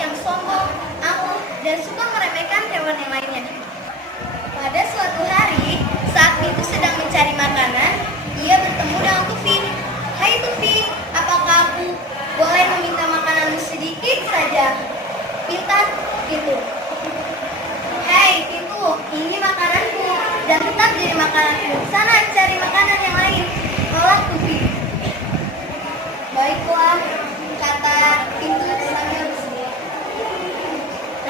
yang sombong, angkuh, dan suka meremehkan hewan yang lainnya. Pada suatu hari, saat Pintu sedang mencari makanan, ia bertemu dengan Tufi. "Hai Tufi, apakah aku boleh meminta makananmu sedikit saja?" Pinta Pintu. "Hei Pintu, ini makananku dan tetap jadi makananku. Sana cari makanan yang lain," malah Tufi. "Baiklah," kata Pintu sambil bersedia.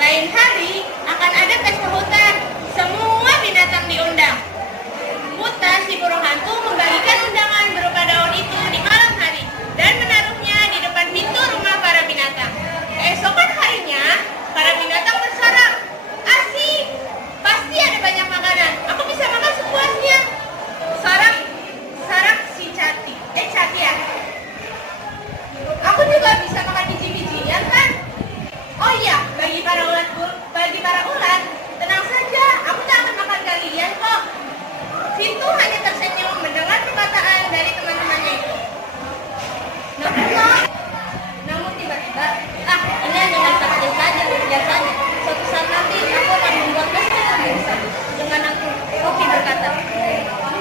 Lain hari akan ada pesta hutan. Semua binatang diundang. Buta si burung hantu membagikan undangan berupa daun itu di malam hari dan menaruhnya di depan pintu rumah para binatang. Keesokan harinya, para binatang bersorak, "Asik, pasti ada banyak makanan. Aku bisa makan sepuasnya." Sorak si Cati. Cati ya? "Aku juga bisa makan biji-bijian kan? Oh iya, bagi para ulat, tenang saja, aku tak akan makan kalian kok." Pintu hanya tersenyum mendengar perkataan dari teman-temannya itu. Namun tiba-tiba, ini hanya kecil saja, biasanya. Suatu saat nanti aku akan membuat pesta yang besar dengan aku. Tufi berkata.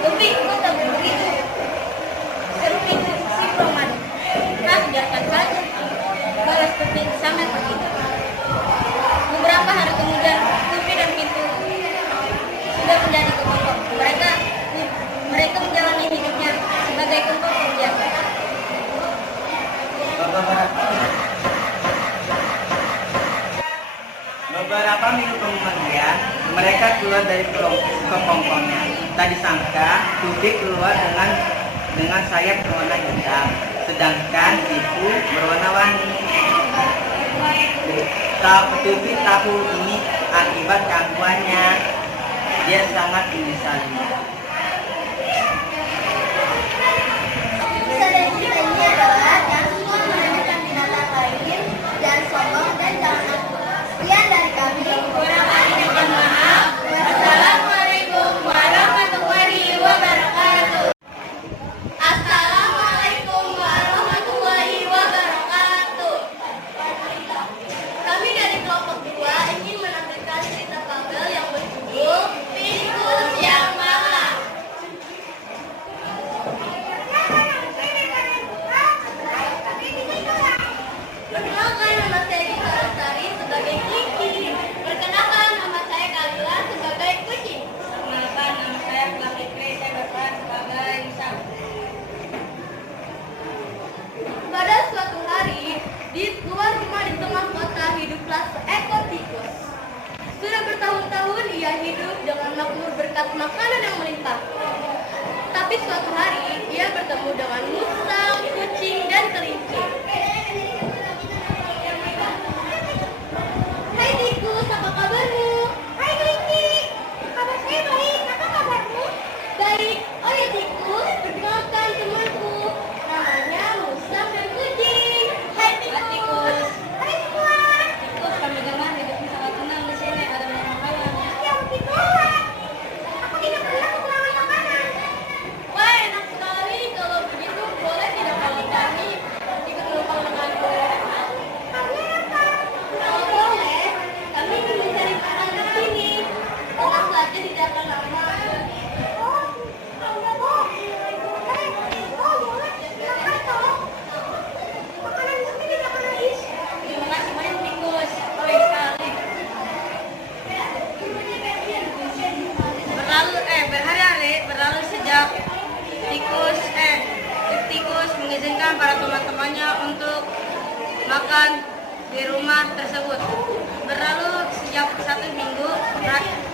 "Tufi, kau tak begitu," seru Pintu si burung madu. "Biarkan saja," balas Tufi sambil pergi. Beberapa hari kemudian, Tufi dan Pintu sudah menjadi kekongkong. Mereka menjalani hidupnya sebagai kekongkong biasa. Beberapa minggu kemudian, mereka keluar dari kekongkongnya. Tak disangka, Tufi keluar dengan sayap berwarna hitam, sedangkan Tipu berwarna-warni. Tufi tahu ini akibat gangguannya. Dia sangat menyesalinya. Kisah dari cerita ini adalah jangan suka meremehkan binatang lain, jangan sombong dan jangan angkuh. Sekian dari kami. Kurang lebih minta maaf. Wassalamualaikum warahmatullahi wabarakatuh. Assalamualaikum warahmatullahi wabarakatuh. Kami dari kelompok 2 ingin menampilkan cerita fabel yang berjudul Tikus yang Malang. Perkenalkan, nama saya Gita Lestari sebagai Kiki. Perkenalkan, nama saya Kalila sebagai kucing. Perkenalkan, nama saya Pula Fikri, saya berperan sebagai Sam. Pada suatu hari, di luar rumah di tengah kota hiduplah seekor tikus. Sudah bertahun-tahun ia hidup dengan makmur berkat makanan yang melimpah. Tapi suatu hari, ia bertemu dengan musang, kucing, dan kelinci. "Hai tikus, apa kabarmu?" "Hai kelinci, kabar saya baik, apa kabarmu?" "Baik. Oh ya tikus, perkenalkan temanku. Namanya musang dan kucing." "Hai tikus." "Hai semua." "Tikus, kami dengar hidupmu sangat tenang di sini. Ada banyak makanan." "Ya, begitulah. Aku tidak pernah kekurangan makanan." "Wah, enak sekali. Kalau begitu, boleh tidak kalau kami ikut menumpang denganku?" "Kami apa?" "Kalau boleh, kami ingin mencari makan di sini. Tenang saja, tidak akan lama." "Oh, boleh. Oh, boleh. Silakan toh. Makanan di sini tidak akan habis." Terima kasih banyak tikus. Baik sekali. Berhari-hari berlalu sejak tikus mengizinkan para teman-temannya untuk makan di rumah tersebut. Berlalu sejak 1 minggu,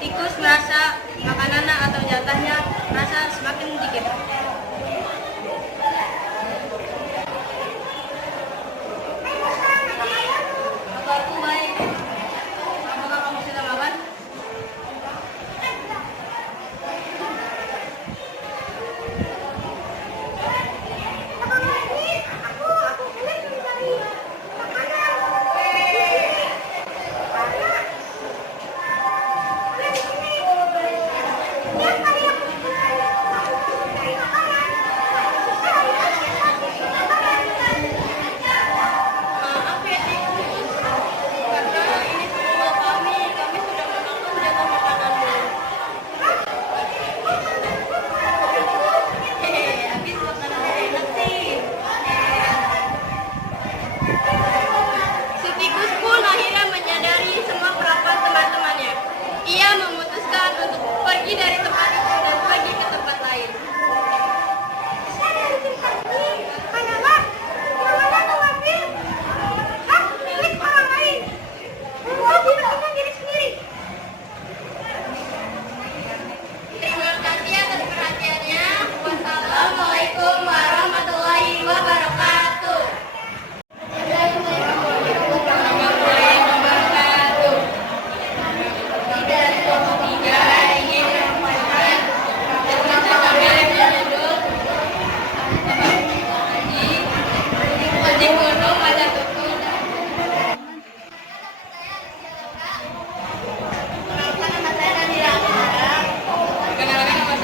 tikus merasa makanannya atau jatahnya merasa semakin sedikit. Kabarku baik. Apakah kamu sudah makan? Aku boleh mencari makanan.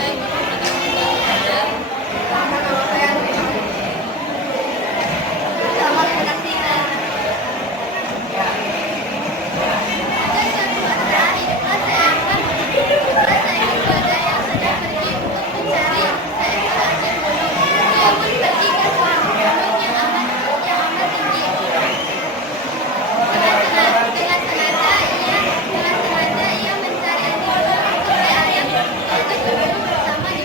saya berkenan. Nama saya Rizky. Selamat menyaksikan. Ada suatu masa di dekat saya itu ada yang sedang pergi untuk mencari seekor anjing gunung. Dia pun pergi ke suatu gunung yang amat tinggi. Dengan sengaja ia mencari anjing gunung supaya ia ke gunung bersama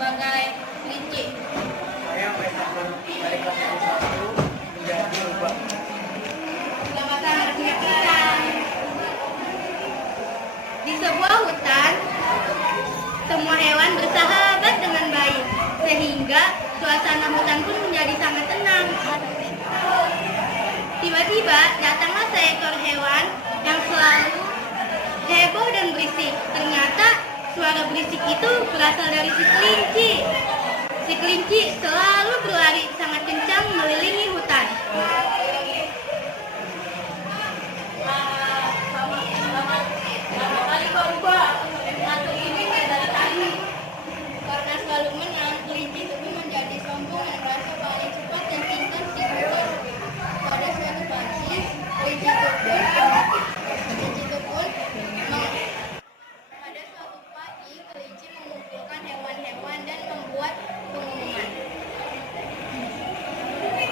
sebagai kelinci. Saya Wesapur dari kelas 1 menjadi ubah. Selamat datang kita. Di sebuah hutan, semua hewan bersahabat dengan baik, sehingga suasana hutan pun menjadi sangat tenang. Tiba-tiba datanglah seekor hewan yang selalu heboh dan berisik. Ternyata suara berisik itu berasal dari si kelinci. Si kelinci selalu berlari sangat kencang mengelilingi hutan. Lama kali kau ubah. Satu ini dari tadi. Karena selalu menang, kelinci itu menjadi sombong dan merasa paling cepat dan pintar di hutan. Pada suatu pagi, kelinci itu pun mengumpulkan hewan-hewan dan membuat pengumuman.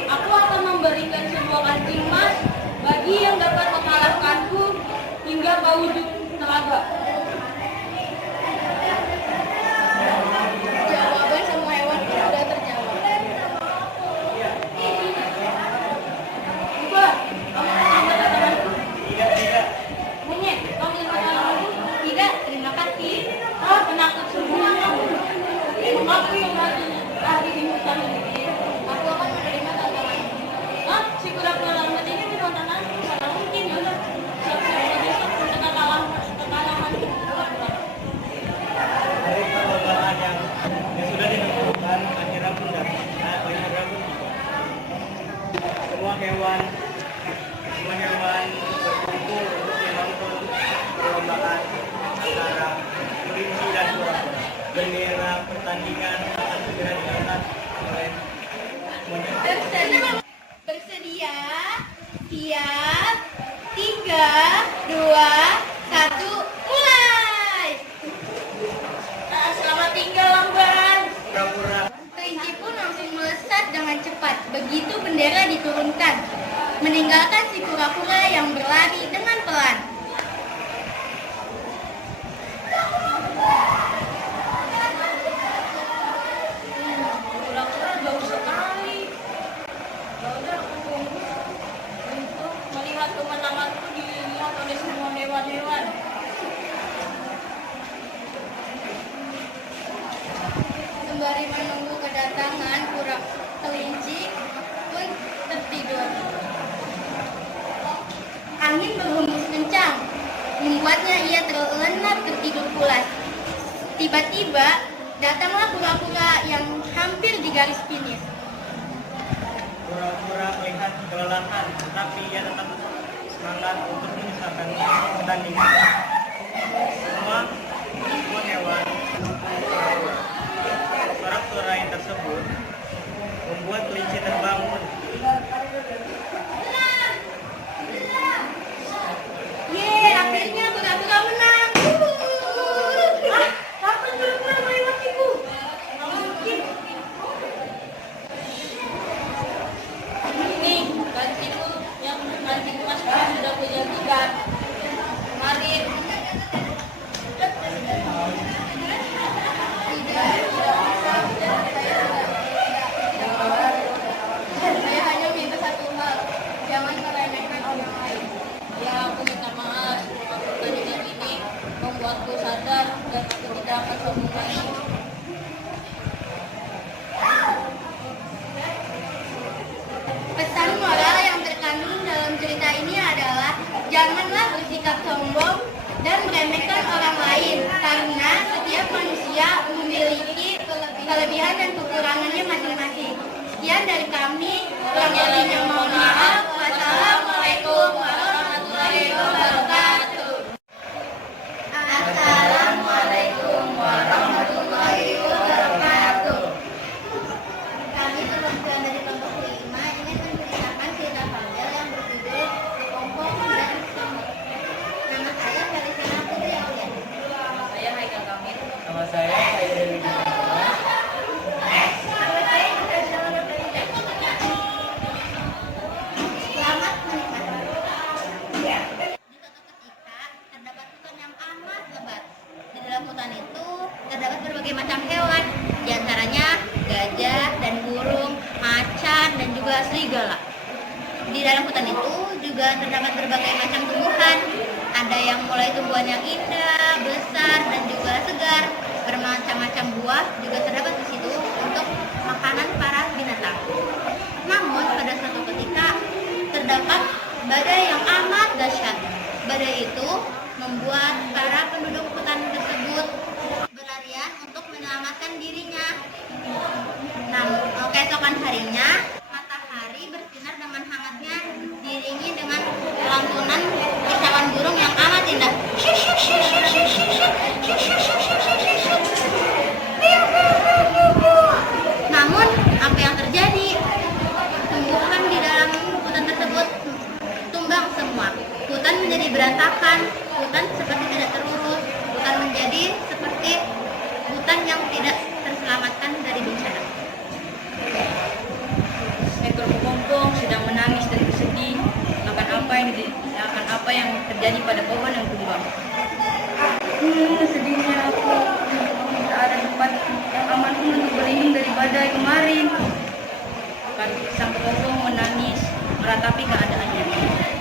Aku akan memberikan sebuah kanting emas bagi yang dapat mengalahkanku hingga ke ujung telaga. Jawaban semua hewan pun sudah terjawab. Ubah, kamu ingin tanganku? Tidak. Monyet, kamu ingin tanganku? Tidak, terima kasih. Ah, penakut semua kamu. Aku yang lagi di hutan ini. Aku akan menerima tantangan. Ah, si kura-kura lambat ini minta tanganku. Salah mungkin ya udah. Siap-siap besok untuk kekalahan kura-kura. Dari perlombaan yang sudah ditentukan, akhirnya pun datang. Akhirnya pun semua hewan berkumpul untuk menonton perlombaan antara kelinci dan kura-kura. Bendera pertandingan akan segera diangkat oleh monyet. Bersedia? Siap? 3, 2, 1, mulai! Selamat tinggal, Lamban. Kura-kura Kelinci pun langsung melesat dengan cepat. Begitu bendera diturunkan, meninggalkan si kura-kura yang berlari dengan pelan. Kura-kura jauh sekali. Ya udah, aku tunggu untuk melihat kemenanganku dilihat oleh semua hewan-hewan. Sembari menunggu kedatangan kelinci pun tertidur. Angin berhembus kencang, membuatnya ia terlena tertidur pulas. Tiba-tiba datanglah kura-kura yang hampir di garis finish. Kura-kura melihat kelelahan, tetapi ia tetap semangat untuk menyelesaikan pertandingan. Semua hewan sorak-sorai tersebut membuat kelinci terbangun. Yeay, akhirnya kura-kura menang. Kapan kura-kura melewatiku? Nggak mungkin. Ini gantiku yang ganti emas sudah kujanjikan. Mari. Saya hanya minta satu hal, jangan meremehkan orang lain. Ya, aku minta maaf. Pertandingan ini membuatku sadar dan aku tidak akan sombong lagi. Pesan moral yang terkandung dalam cerita ini adalah janganlah bersikap sombong dan meremehkan orang lain, karena setiap manusia memiliki kelebihan dan kekurangannya masing-masing. Sekian dari kami, kurang lebihnya mohon maaf. Wassalamualaikum warahmatullahi wabarakatuh. Assalamualaikum warahmatullahi wabarakatuh. Kami perwakilan dari kelompok 5 ingin menceritakan cerita Fadel yang berjudul Kepompong dan Sombong. Nama saya Felisena Putri Aulia. Saya Haikal Kamil. Nama saya Dewi Gusana. Selamat menikmati. Di suatu ketika terdapat hutan yang amat lebat. Di dalam hutan itu terdapat berbagai macam hewan Di antaranya gajah dan burung, macan, dan juga serigala. Di dalam hutan itu juga terdapat berbagai macam tumbuhan. Ada yang mulai tumbuhan yang indah, besar, dan juga segar. Bermacam-macam buah juga terdapat di situ untuk makanan para binatang. Namun pada suatu ketika terdapat badai yang amat dahsyat. Badai itu membuat para penduduk hutan tersebut berlarian untuk menyelamatkan dirinya. Namun keesokan harinya matahari bersinar dengan hangatnya, diiringi dengan lantunan kicauan burung yang amat indah. Namun apa yang terjadi? Tumbuhan di dalam hutan tersebut tumbang semua. Hutan menjadi berantakan, hutan seperti tidak terurus, hutan menjadi seperti hutan yang tidak terselamatkan dari bencana. Ekor kepompong sedang menangis dan bersedih akan apa yang terjadi pada pohon yang tumbang. Sedihnya aku tidak ada tempat yang aman pun untuk berlindung dari badai kemarin. Sang kepompong menangis meratapi keadaannya.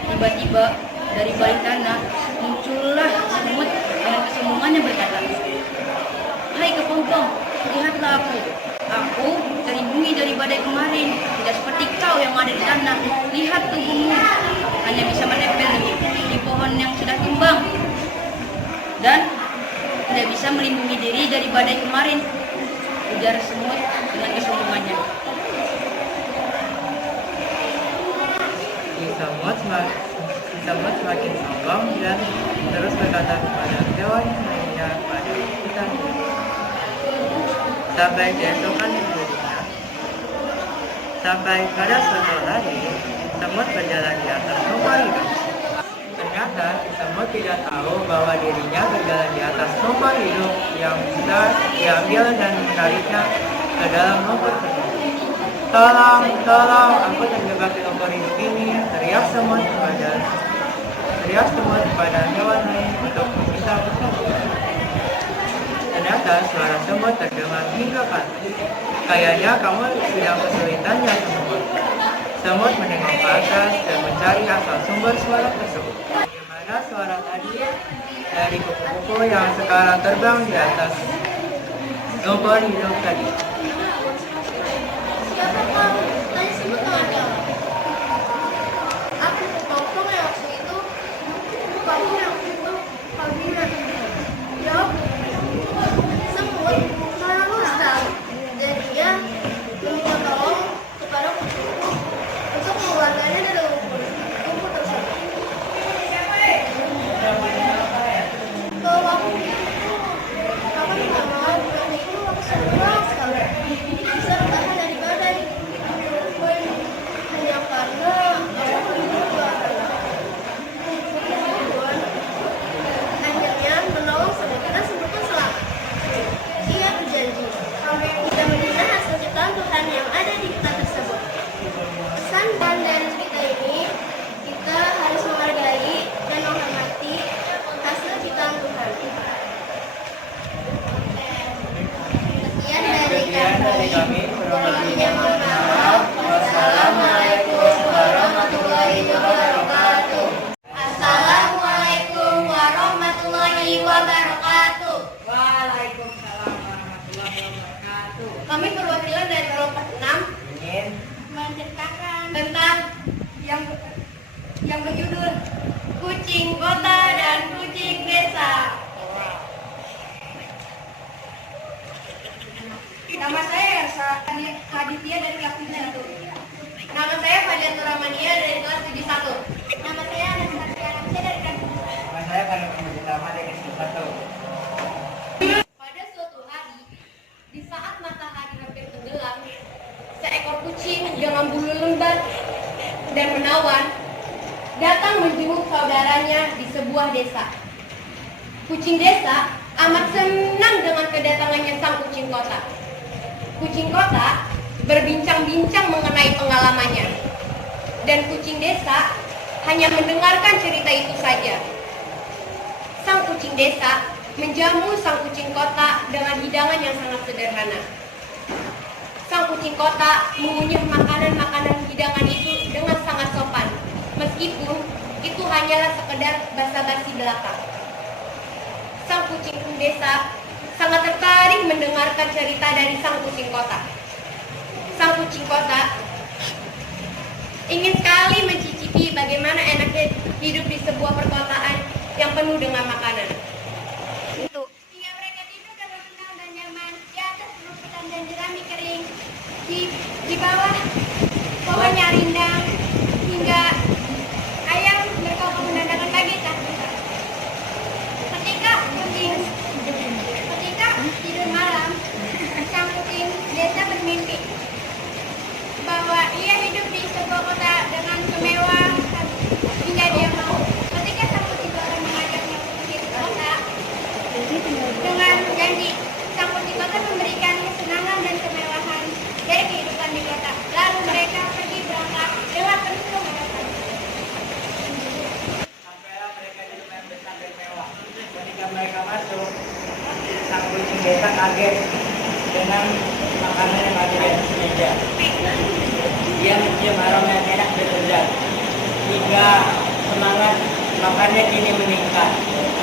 Tiba-tiba dari balik tanah muncullah semut dengan kesombongannya berkata, "Hai kepompong, lihatlah aku. Aku terlindungi dari badai kemarin, tidak seperti kau yang ada di tanah. Lihat tubuhmu, hanya bisa menempel di pohon yang sudah tumbang dan tidak bisa melindungi diri dari badai kemarin," ujar semut dengan kesombongannya. Si semut semakin sombong dan terus berkata kepada hewan lainnya pada hutan. Sampai keesokan harinya, sampai pada suatu hari, semut berjalan di atas tumpah hidup. Ternyata semut tidak tahu bahwa dirinya berjalan di atas tumpah hidup yang bisa diambil dan menariknya ke dalam lumpur tersebut. Tolong, tolong, aku terjebak di lumpur hidup ini, teriak semut kepada hewan lain untuk meminta pertolongan. Ternyata suara semut terdengar hingga ke atas. Kayaknya kamu sedang kesulitannya, semut. Semut menengok ke atas dan mencari asal sumber suara tersebut. Bagaimana suara tadi dari kupu-kupu yang sekarang terbang di atas lumpur hidup tadi? Siapa kau? Tadi sebut nama. Aku kepompong yang waktu itu. Kamu yang waktu itu kau bilang. Jawab. Semut karena rusak. Jadi dia meminta tolong kepada kupu-kupu untuk mengeluarkannya dari lumpur tersebut. Kalau aku nggak mau berani itu aku senang sekali. Bisa bertahan dari badai. Hanya karena aku berdoa. Akhirnya menolong semut karena semut pun selamat. Dia berjanji bisa mendengar hasil ciptaan Tuhan yang ada di hutan tersebut. Pesan dari cerita ini, kita harus menghargai dan menghormati hasil ciptaan Tuhan. Sekian dari kami. Kurangnya mohon maaf. Wassalamualaikum warahmatullahi wabarakatuh. Assalamualaikum warahmatullahi wabarakatuh. Waalaikumsalam warahmatullahi wabarakatuh. Kami perwakilan dari kelompok 6 Ingin menceritakan tentang yang berjudul Kucing Kota dan Kucing Desa. Nama saya Hadithia dari kelas 71. Nama saya Fadiatur Rahmania dari kelas 71. Nama saya Anastasia Ramsya dari kelas 71. nama saya Karim Pertama dari Satu. Pada suatu hari, di saat matahari hampir tenggelam, seekor kucing dengan bulu lebat dan menawan datang menjenguk saudaranya di sebuah desa. Kucing desa amat senang dengan kedatangannya sang kucing kota. Kucing kota berbincang-bincang mengenai pengalamannya, dan kucing desa hanya mendengarkan cerita itu saja. Sang kucing desa menjamu sang kucing kota dengan hidangan yang sangat sederhana. sang kucing kota mengunyah makanan-makanan hidangan itu dengan sangat sopan, meskipun itu hanyalah sekedar basa-basi belaka. Sang kucing desa sangat tertarik mendengarkan cerita dari sang kucing kota. Sang kucing kota ingin sekali mencicipi bagaimana enaknya hidup di sebuah perkotaan yang penuh dengan makanan. Hingga mereka tidur dengan tenang dan nyaman di atas rumputan dan jerami kering, di bawah pohon yang rindang, hingga ayam berkokok menandakan kaki tak besar. Ketika tidur malam, sang kucing desa bermimpi bahwa ia hidup di sebuah kota dengan kemewahan hingga dia mau. Ketika sang kucing kota mengajaknya pergi ke kota dengan janji, sang kucing kota memberikan kesenangan dan kemewahan dari kehidupan di kota. Lalu mereka pergi berangkat lewat penuh harapan. Sampailah mereka di rumah yang besar dan mewah. Ketika mereka masuk, sang kucing desa kaget dengan makanan yang ada di atas meja. Dia mencium aroma yang enak dan sedap, hingga semangat makannya kini meningkat.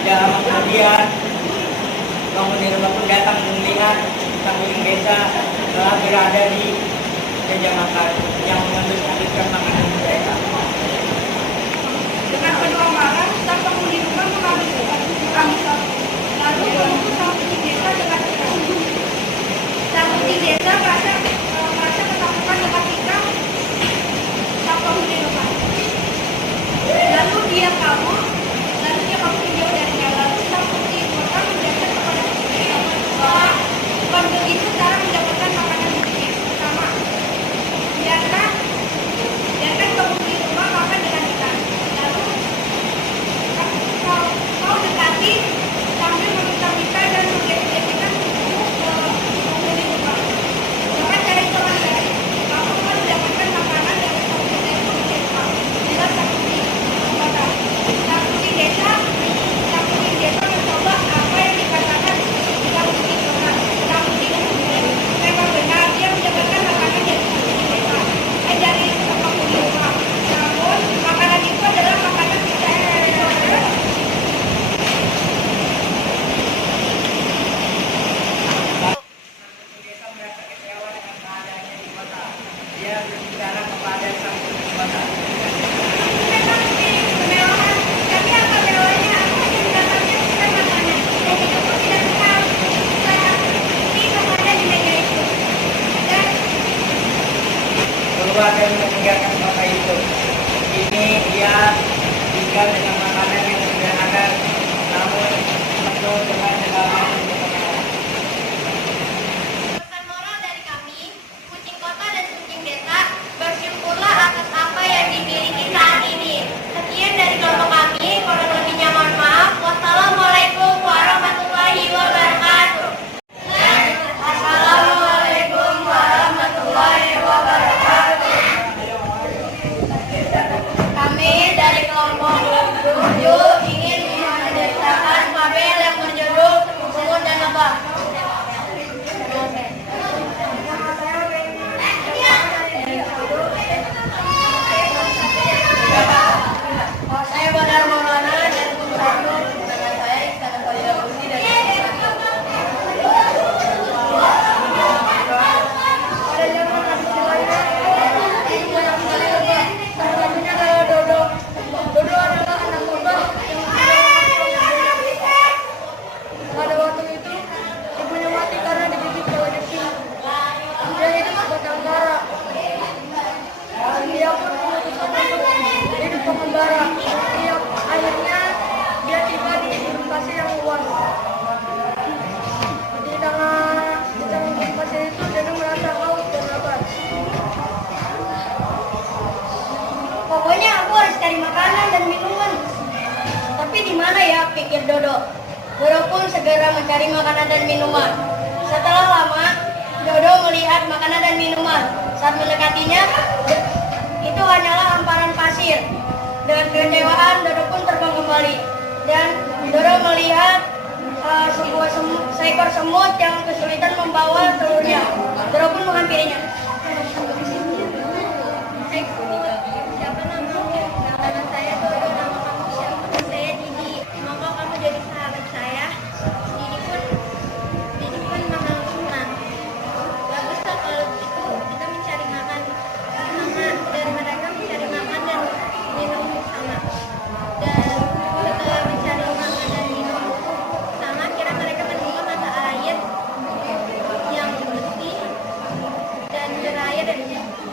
Tidak lama kemudian, penghuni rumah pun datang melihat sang kucing desa telah berada di meja makan yang menghabiskan makanan mereka. Dengan penuh amarah, sang penghuni rumah menghabiskan makanan. Lalu mengutus sang kucing desa dengan keras. Sang kucing desa merasa ketakutan ketika sang penghuni rumah. Lalu dia kabur menjauh darinya. Lalu sang kucing kota mendadak kepada bahwa bukan begitu cara mendapatkan makanan yang pertama. Biarkan penghuni rumah makan dengan kita. Lalu kau dekati sambil meminta-minta dan menggesek-gesekkan tubuhmu ke penghuni rumah. Jangan cari teman baik. Kamu akan mendapatkan makanan dari penghuni desa. Bila sang kucing kota. Sang kucing desa mencoba apa yang dikatakan sang kucing kota. Sang kucing memang benar dia mendapatkan makanan dari penghuni desa. Dari penghuni rumah. Namun makanan itu adalah makanan kita yang Desa merasa kecewa dengan keadaannya di kota. Dia berbicara kepada sang kucing kota. Memang kemewahan, tapi apa mewahnya? Aku hanya mendapatkan bukan makanan, dan hidupku tidak kenal seperti makanan di meja itu. Dan Keluar dan meninggalkan kota itu. Kini dia tinggal dengan makanan yang sederhana, namun penuh dengan segala macam kesenangan. pesan moral dari kami, kucing kota dan kucing desa, bersyukurlah atas apa yang dimiliki saat ini. Sekian dari kelompok kami, kurang lebihnya mohon maaf. Wassalamualaikum warahmatullahi wabarakatuh. Assalamualaikum warahmatullahi wabarakatuh. Kami dari kelompok 7 ingin menceritakan fabel yang berjudul Semut dan Lebah. Saya Badar Maulana dari Kubu 1. Nama saya Iksan Fadila Kursi dari Kubu 1. Pada zaman Nabi Sulaiman, banyak sekali lebah. Salah satunya adalah Dodo. Dodo adalah anak lebah yang pada waktu itu ibunya mati karena digigit oleh decing. Dia hidup sebatang kara. Dia pun memutuskan untuk hidup pengembara. Akhirnya dia tiba di gurun pasir yang luas. Di tengah gurun pasir itu dia merasa haus dan lapar. Pokoknya aku harus cari makanan dan minuman. Tapi di mana ya, pikir Dodo. Dodo pun segera mencari makanan dan minuman. Setelah lama, Dodo melihat makanan dan minuman. Saat mendekatinya, itu hanyalah hamparan pasir. Dengan kekecewaan, Dodo pun terbang kembali. Dan Dodo melihat seekor semut yang kesulitan membawa telurnya. Dodo pun menghampirinya. Hai Kunika, siapa namamu? Nama saya Dodo, nama kamu siapa? Saya Didi. Semoga kamu jadi sahabat saya. Didi pun mengenalnya. Baguslah kalau begitu kita mencari makan sama dan mereka mencari makan dan minum sama. Dan setelah mencari makan dan minum sama, kira mereka menemukan mata air yang bersih dan beraya dan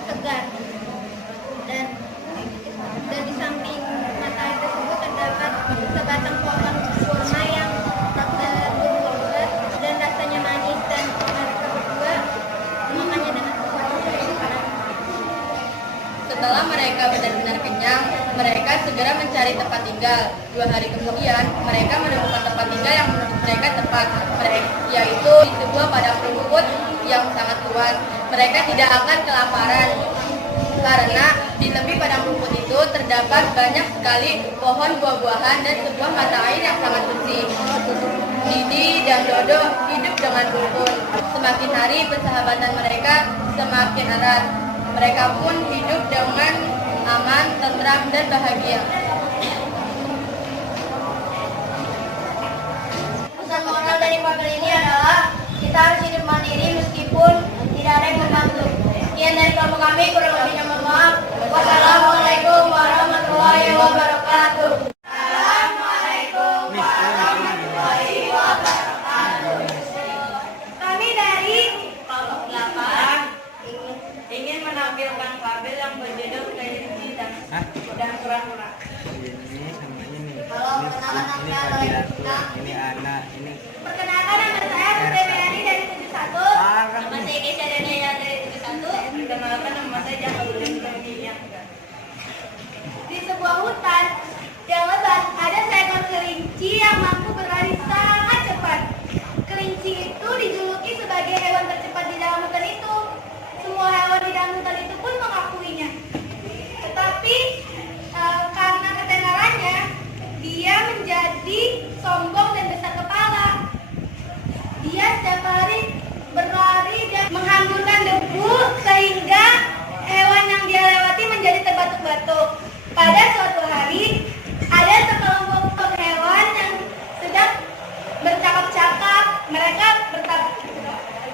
segar. Dan di samping mata air tersebut terdapat sebatang pohon kurma yang tak berbuah lebat dan rasanya manis, dan mereka berdua memakannya dengan puas. Setelah mereka benar-benar kenyang, mereka segera mencari tempat tinggal. 2 hari kemudian, mereka menemukan tempat tinggal yang menurut mereka tepat, yaitu di sebuah padang rumput yang sangat luas. Mereka tidak akan kelaparan, karena di tepi padang rumput itu terdapat banyak sekali pohon buah-buahan dan sebuah mata air yang sangat bersih. Didi dan Dodo hidup dengan rukun. Semakin hari persahabatan mereka semakin erat. Mereka pun hidup dengan aman, tentram, dan bahagia. Pesan moral dari fabel ini adalah kita harus hidup mandiri meskipun tidak ada yang membantu. Sekian dari kelompok kami, kurang lebihnya mohon maaf. Wassalamualaikum warahmatullahi wabarakatuh. Kami dari kelompok 8 ingin menampilkan fabel yang berjudul Kelinci dan Kura-kura. Ini sama ini. Halo, perkenalkan Ini nama Fadila saya tuh, ini anak, ini Perkenalkan, nama saya Putri Melani dari 71. parah Nama nih. saya Desya Daniela dari 71. Perkenalkan, nama saya Jaka Udin dari yang Di sebuah hutan yang lebat ada seekor kelinci yang mampu berlari sangat cepat. Kelinci itu dijuluki sebagai hewan tercepat di dalam hutan itu. Semua hewan di dalam hutan itu pun mengakuinya. Tetapi karena ketenarannya, dia menjadi sombong dan besar kepala. Dia setiap hari berlari dan menghamburkan debu sehingga hewan yang dia lewati menjadi terbatuk-batuk. Pada suatu hari, ada sekelompok hewan yang sedang bercakap-cakap. Mereka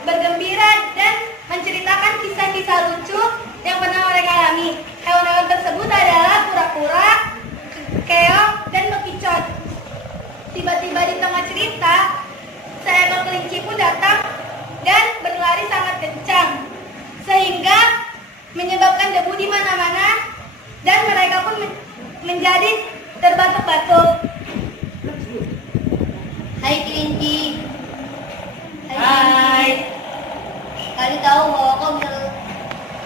bergembira dan menceritakan kisah-kisah lucu yang pernah mereka alami. Hewan-hewan tersebut adalah kura-kura, keong, dan bekicot. Tiba-tiba di tengah cerita, seekor kelinci pun datang dan berlari sangat kencang, sehingga menyebabkan debu di mana-mana dan mereka pun menjadi terbatuk-batuk. Hai kelinci. Hai. Kali tahu bahwa kau bisa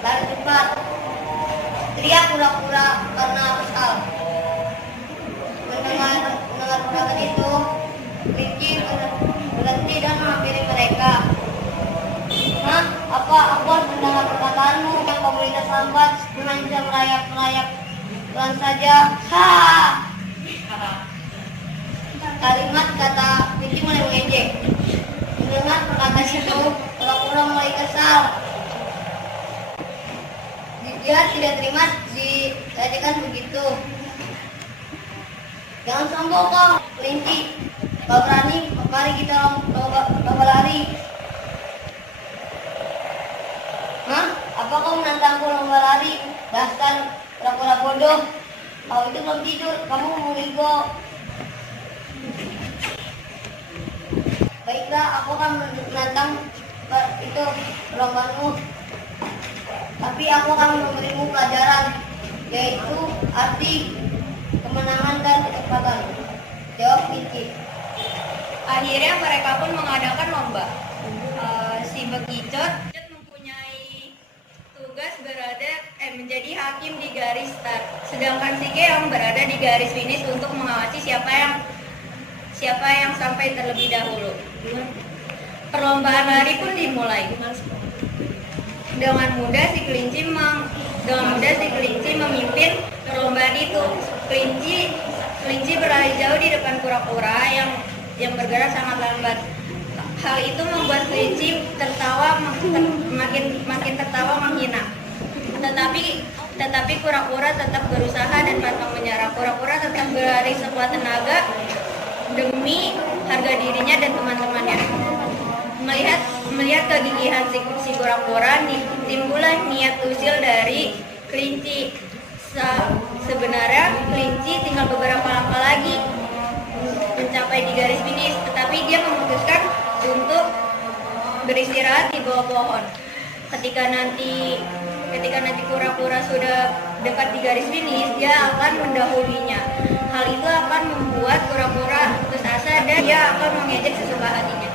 lari cepat. Teriak kura-kura karena kesal. Mendengar perkataan itu, kelinci berhenti dan menghampiri mereka. Hah? Apa aku harus mendengar perkataanmu yang kau melintas lambat dengan bisa merayap-merayap pelan saja? Ha! Kalimat kata kelinci mulai mengejek. Mendengar perkataan itu, kura-kura mulai kesal. Dia tidak terima dilecehkan begitu. Jangan sombong kau, kelinci. Kau berani, mari kita lomba lari. Hah? Apa kau menantangku lomba lari? Dasar kura-kura bodoh. Kau itu belum tidur, kamu mengigo. Baiklah, aku akan menantang itu lombamu. Tapi aku akan memberimu pelajaran, yaitu arti kemenangan dan kecepatan. Jawab kelinci. Akhirnya mereka pun mengadakan lomba. Si bekicot mempunyai tugas menjadi hakim di garis start, sedangkan si keong berada di garis finish untuk mengawasi siapa yang sampai terlebih dahulu. Perlombaan lari pun dimulai. Dengan mudah si kelinci memimpin perlombaan itu. Kelinci berlari jauh di depan kura-kura yang bergerak sangat lambat. Hal itu membuat kelinci tertawa makin makin tertawa menghina. Tetapi kura-kura tetap berusaha dan pantang menyerah. Kura-kura tetap berlari sekuat tenaga demi harga dirinya dan teman-temannya. Melihat kegigihan si kura-kura, timbullah niat usil dari kelinci. Sebenarnya kelinci tinggal beberapa langkah lagi mencapai di garis finish, tetapi dia memutuskan untuk beristirahat di bawah pohon. Ketika nanti kura-kura sudah dekat di garis finish, dia akan mendahulunya. Hal itu akan membuat kura-kura putus asa dan dia akan mengejek sesuka hatinya.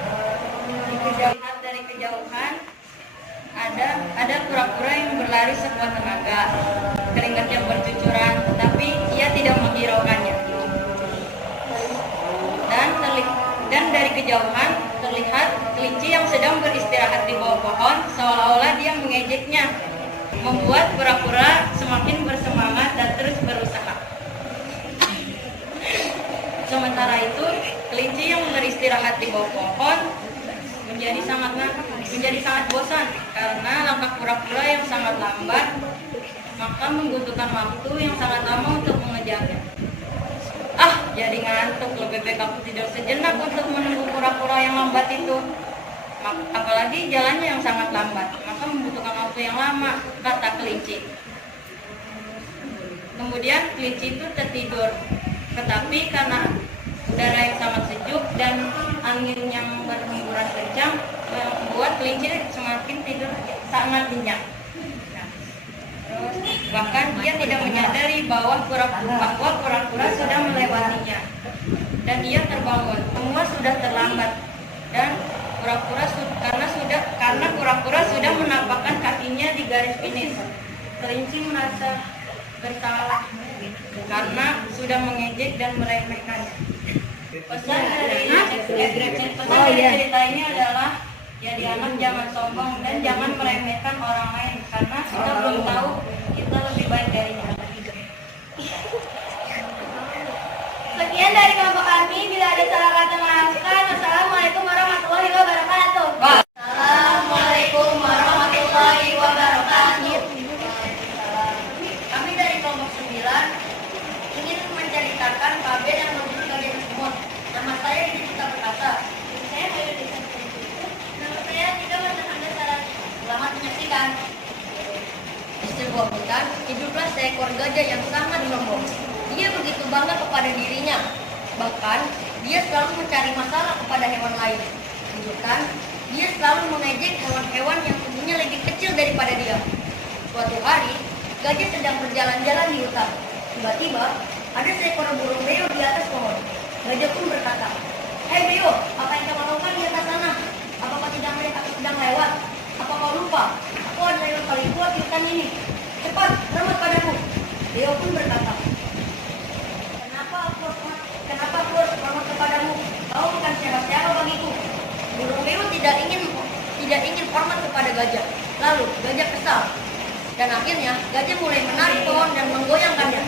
Dari kejauhan ada kura-kura yang berlari sekuat tenaga, keringatnya bercucuran, tetapi ia tidak menghiraukannya. Dan dari kejauhan terlihat kelinci yang sedang beristirahat di bawah pohon, seolah-olah dia mengejeknya, membuat kura-kura semakin bersemangat dan terus berusaha. Sementara itu, kelinci yang beristirahat di bawah pohon menjadi sangat bosan karena langkah kura-kura yang sangat lambat, maka membutuhkan waktu yang sangat lama untuk mengejarnya. Jadi ngantuk, lebih baik aku tidur sejenak untuk menunggu kura-kura yang lambat itu. Apalagi jalannya yang sangat lambat, maka membutuhkan waktu yang lama, kata kelinci. Kemudian kelinci itu tertidur, tetapi karena udara yang sangat sejuk dan angin yang berhemburan kencang membuat kelinci semakin tidur sangat nyenyak. Bahkan dia tidak menyadari bahwa kura-kura sudah melewatinya dan ia terbangun. Semua sudah terlambat dan karena kura-kura sudah menampakkan kakinya di garis finish. Kelinci merasa bersalah karena sudah mengejek dan meremehkannya. Pesan dari cerita ini adalah jadi anak jangan sombong dan jangan meremehkan orang lain karena kita belum tahu kita lebih baik darinya. Sekian dari kelompok kami. Bila ada salah kata maafkan. Wassalamualaikum warahmatullahi wabarakatuh. Assalamualaikum warahmatullahi wabarakatuh. Kami dari kelompok 9 ingin menceritakan kabar yang menuju gajah semut. Nama saya Dita berkata. Saya Bayu Dita. Nama saya Tika Martanda Sarati. Selamat menyaksikan. Di sebuah hutan hiduplah seekor gajah yang sangat sombong. Dia begitu bangga kepada dirinya. Bahkan dia selalu mencari masalah kepada hewan lain. Di hutan, dia selalu mengejek hewan-hewan yang tubuhnya lebih kecil daripada dia. Suatu hari, gajah sedang berjalan-jalan di hutan. Tiba-tiba, ada seekor burung beo di atas pohon. Gajah pun berkata, "Hei beo, apa yang kamu lakukan di atas sana? Apa kau tidak melihat aku sedang lewat? Apa kau lupa? Aku adalah yang paling kuat di hutan ini. Cepat, hormat padaku." Beo pun berkata, Kenapa aku harus hormat kepadamu? Kau bukan siapa-siapa bagiku." Burung beo tidak ingin hormat kepada gajah. Lalu gajah kesal. Dan akhirnya gajah mulai menarik pohon dan menggoyangkannya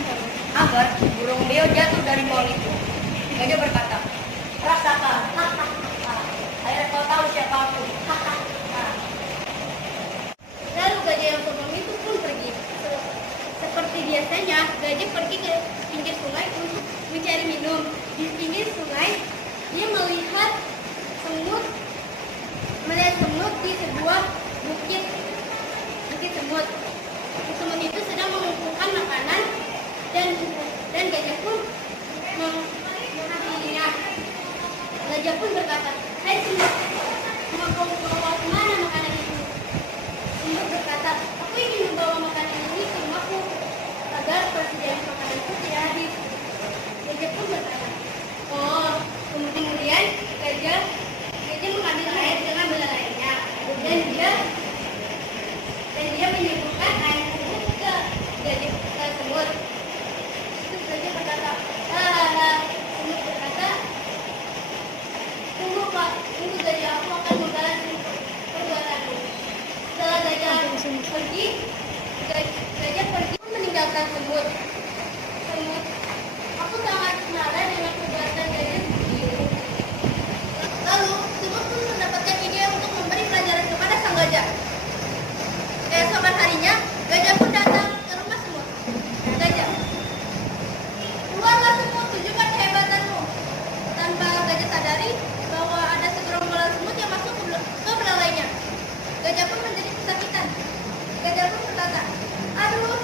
agar burung beo jatuh dari pohon itu. Gajah berkata, "Rasakan, akhirnya kau tahu siapa aku." Lalu gajah yang sombong itu pun pergi. Seperti biasanya, gajah pergi ke pinggir sungai untuk mencari minum. Di pinggir sungai, dia melihat semut di sebuah bukit semut. Semut itu sedang mengumpulkan makanan dan gajah pun menghampirinya. Gajah pun berkata, "Hai semut, mau bawa kemana makanan itu?" Semut berkata, "Aku ingin membawa makanan ini ke rumahku agar persediaan makananku tidak habis." Gajah pun berkata, "Oh." Kemudian gajah mengambil air dengan belalainya dan dia menyebutkan air tersebut ke semut. Terus gajah berkata, semut berkata, tunggu gajah, aku akan membalas perbuatanmu." Setelah gajah pergi, gajah pun meninggalkan semut. Aku sangat marah dengan perbuatan gajah itu. Lalu semut pun mendapatkan ide untuk memberi pelajaran kepada sang gajah. Gajah pun menjadi kesakitan. Gajah pun berkata, aduh,